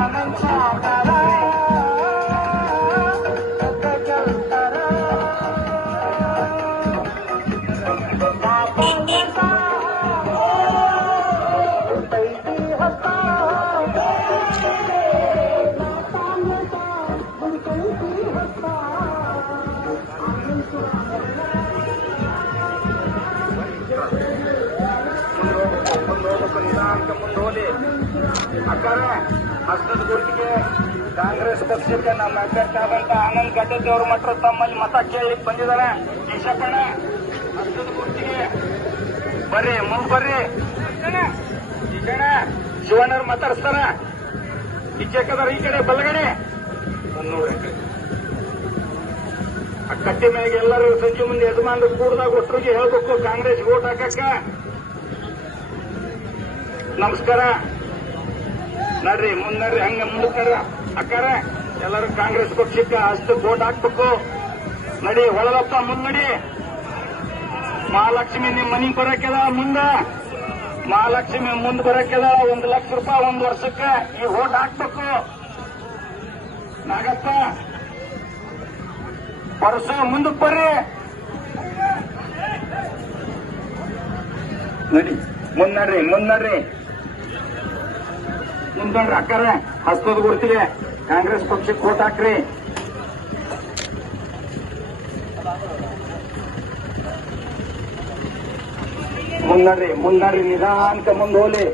आनंद सागर ಹಸ್ತದ ಗುರುತಿಗೆ ಕಾಂಗ್ರೆಸ್ ಪಕ್ಷಕ್ಕೆ ನಮ್ಮ ಅಧ್ಯಕ್ಷರಾದಂತ ಆನಂದ್ ಗಡ್ಡತಿ ಅವರು ಮಾತ್ರ ತಮ್ಮಲ್ಲಿ ಮತ ಕೇಳಲಿಕ್ಕೆ ಬಂದಿದ್ದಾರೆ. ಈಶಪ್ಪಣ್ಣ ಹಸ್ತದ ಗುರುತಿಗೆ ಬರ್ರಿ, ಮುಂದ್ ಬರ್ರಿ. ಈಶಣ್ಣ ಶಿವಣ್ಣವ್ರು ಮಾತಾಡಿಸ್ತಾರ. ಈಚೆಕದಾರ ಈ ಕಡೆ ಬಲಗಡೆ ಆ ಕಟ್ಟಿ ಮ್ಯಾಗ ಎಲ್ಲರೂ ಸಂಜೆ ಮುಂದೆ ಯಜಮಾನ್ರು ಕೂಡದಾಗ ಒಟ್ಟರಿಗೆ ಹೇಳ್ಬೇಕು ಕಾಂಗ್ರೆಸ್ ಓಟ್ ಹಾಕಕ್ಕ. ನಮಸ್ಕಾರ. ನಡ್ರಿ ಮುಂದ್ರಿ, ಹಂಗ ಮುಂದಕ್ಕ ಅಕ್ಕಾರ ಎಲ್ಲರೂ ಕಾಂಗ್ರೆಸ್ ಪಕ್ಷಕ್ಕೆ ಅಷ್ಟು ಓಟ್ ಹಾಕ್ಬೇಕು. ನಡಿ ಹೊಳಲಪ್ಪ, ಮುಂದ್ ನಡಿ. ಮಹಾಲಕ್ಷ್ಮಿ ನಿಮ್ ಮನಿಗ್ ಬರಕ್ಕೆದ ಮುಂದ. ಮಹಾಲಕ್ಷ್ಮಿ ಮುಂದ್ ಬರಕ್ಕೆದ. 1 ಲಕ್ಷ ರೂಪಾಯಿ 1 ವರ್ಷಕ್ಕೆ ಈ ಓಟ್ ಹಾಕ್ಬೇಕು. ನಾಗಪ್ಪ ಪರಸು ಮುಂದಕ್ಕೆ ಬರ್ರಿ. ನಡಿ ಮುಂದ್ರಿ, ಮುಂದ್ರಿ ಮುಂದ್ರಿ ಅಕ್ಕಾರ. ಹಸ್ತದ ಗುರುತಿಗೆ ಕಾಂಗ್ರೆಸ್ ಪಕ್ಷಕ್ಕೆ ಓಟ್ ಹಾಕ್ರಿ. ಮುಂದ್ರಿ ನಿಧಾನಕ್ಕೆ ಮುಂದೆ ಹೋಲಿ.